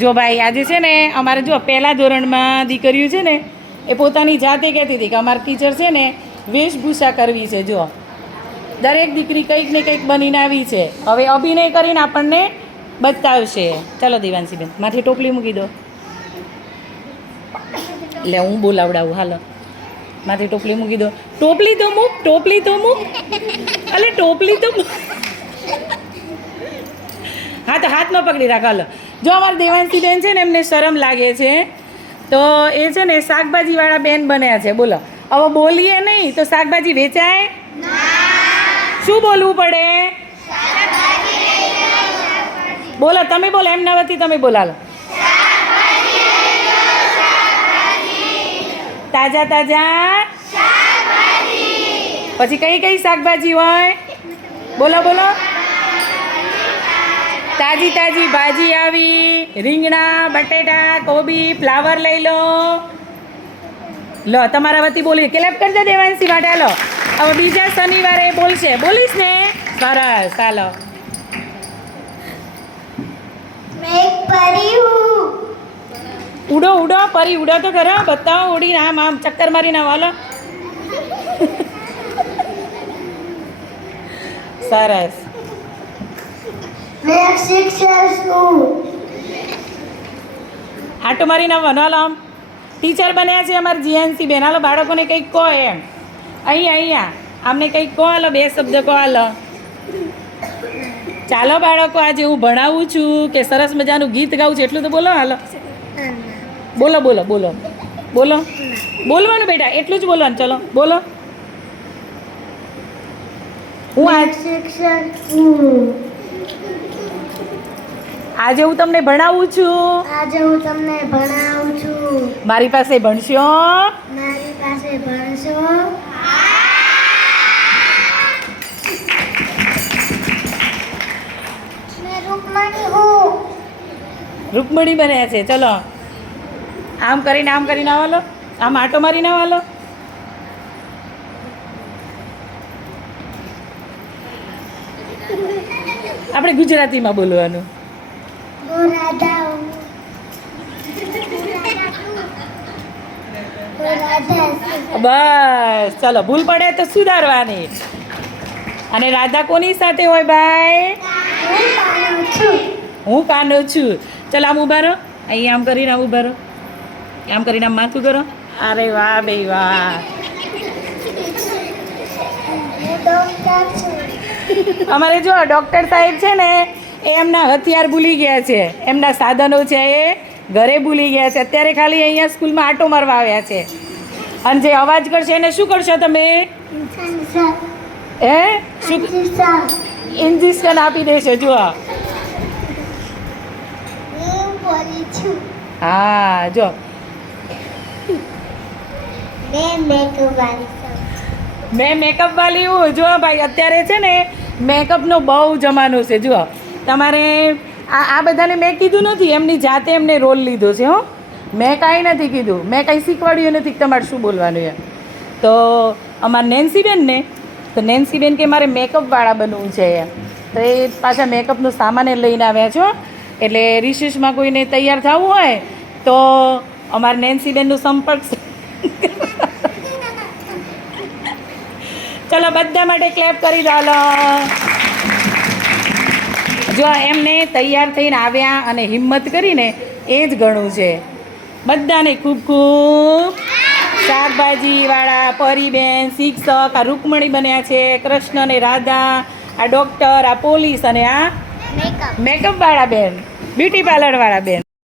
જો ભાઈ આજે છે ને અમારે જો પહેલાં ધોરણમાં દીકરીઓ છે ને, એ પોતાની જાતે કહેતી હતી કે અમારા ટીચર છે ને વેશભૂષા કરવી છે, જો. દરેક દીકરી કંઈક ને કંઈક બનીને આવી છે. હવે અભિનય કરીને આપણને બતાવશે. ચાલો દેવાંશીબેન, માથે ટોપલી મૂકી દો. લે, હું બોલાવડાવું, હાલો. માથે ટોપલી મૂકી દો. ટોપલી તો મૂક, ટોપલી તો મૂક. અલે, ટોપલી તો મૂક. હા તો હાથમાં પકડી રાખ, હાલો. જો અમારી દેવાંશી બેન છે ને એમને શરમ લાગે છે. તો એ છે ને શાકભાજીવાળા બેન બન્યા છે. બોલો. હવે બોલીએ નહીં તો શાકભાજી વેચાય? શું બોલવું પડે? બોલો તમે બોલો એમના વતી તમે બોલાલો. તાજા તાજા? પછી કઈ કઈ શાકભાજી હોય? બોલો બોલો. તાજી તાજી ભાજી આવી રીંગણા બટેટા કોબી ફ્લાવર લઈ લો. લો તમારા વતી બોલી ક્લેપ કરી દે દેવાંશી માટે હાલો. હવે બીજા શનિવારે બોલશે. બોલીશ ને? સરસ ચાલો ઉડો ઉડો પરી ઉડો તો કરો બતાવો ઉડી આમ આમ ચક્કર મારીને વાલો સરસ. બેસિક સ્કૂલ આટો મારીને વનાલો આમ. ટીચર બન્યા છે અમારા જીએનસી બેન. હાલો બાળકોને કંઈક કહો એમ. અહીંયા અહીંયા. આમને કંઈક કહો હાલો બે શબ્દ કહો હાલો. ચાલો બાળકો આજે હું ભણાવું છું કે સરસ મજાનું ગીત ગાઉં છું? એટલું તો બોલો હાલો. બોલો બોલો બોલો. બોલો. બોલવાનું બેટા એટલું જ બોલવાનું. ચલો બોલો. હું આ શિક્ષણ આજે હું તમને ભણાવું છું. આજે હું તમને ભણાવું છું. મારી પાસે ભણશો. મારી પાસે ભણશો. રૂકમણી બન્યા છે. ચલો. આમ કરીને આમ કરીને આવાલો આમ આટો મારીને આવાલો આપણે ગુજરાતીમાં બોલવાનું. હું રાધા હું બસ ચલો ભૂલ પડે તો સુધારવાની. અને રાધા કોની સાથે હોય ભાઈ? હું કાનો છું. ચલો આમ ઊભા રહો. અહીં આમ કરીને આમ ઊભા રહો. આમ કરીને આમ માથું કરો. અરે વાહ બે વાહ. અમારે જો ડૉક્ટર સાહેબ છે ને એ એમના હથિયાર ભૂલી ગયા છે. એમના સાધનો છે એ ઘરે ભૂલી ગયા છે. અત્યારે ખાલી અહીંયા સ્કૂલમાં આટો મારવા આવ્યા છે. અને જે અવાજ કરશે એને શું કરશો તમે? હે? ઇન્જેક્શન આપી દેશો, જુઓ. હું જો મેં મેકઅપ વાળી હું. જો ભાઈ, અત્યારે છે ને મેકઅપનો બહુ જમાનો છે, જુઓ. તમારે આ આ બધાને મેં કીધું નથી, એમની જાતે એમને રોલ લીધો છે, હો. મેં કાંઈ નથી કીધું, મેં કાંઈ શીખવાડ્યું નથી તમારે શું બોલવાનું એમ. તો અમારા નેન્સીબેનને, તો નેન્સીબેન કે મારે મેકઅપવાળા બનવું છે એમ. તો એ પાછા મેકઅપનો સામાન એ લઈને આવ્યા છો એટલે રિસેસમાં કોઈને તૈયાર થવું હોય, તો અમારા નેન્સીબેનનો સંપર્ક ચલો, બધા માટે ક્લેપ કરી દો, હાલો. જો એમને તૈયાર થઈને આવ્યા અને હિંમત કરીને એ જ ઘણું છે. બધાને ખૂબ ખૂબ શાકભાજીવાળા પરીબેન શિક્ષક આ રૂકમણી બન્યા છે કૃષ્ણ અને રાધા આ ડૉક્ટર આ પોલીસ અને આ મેકઅપ મેકઅપવાળા બેન બ્યુટી પાર્લરવાળા બેન.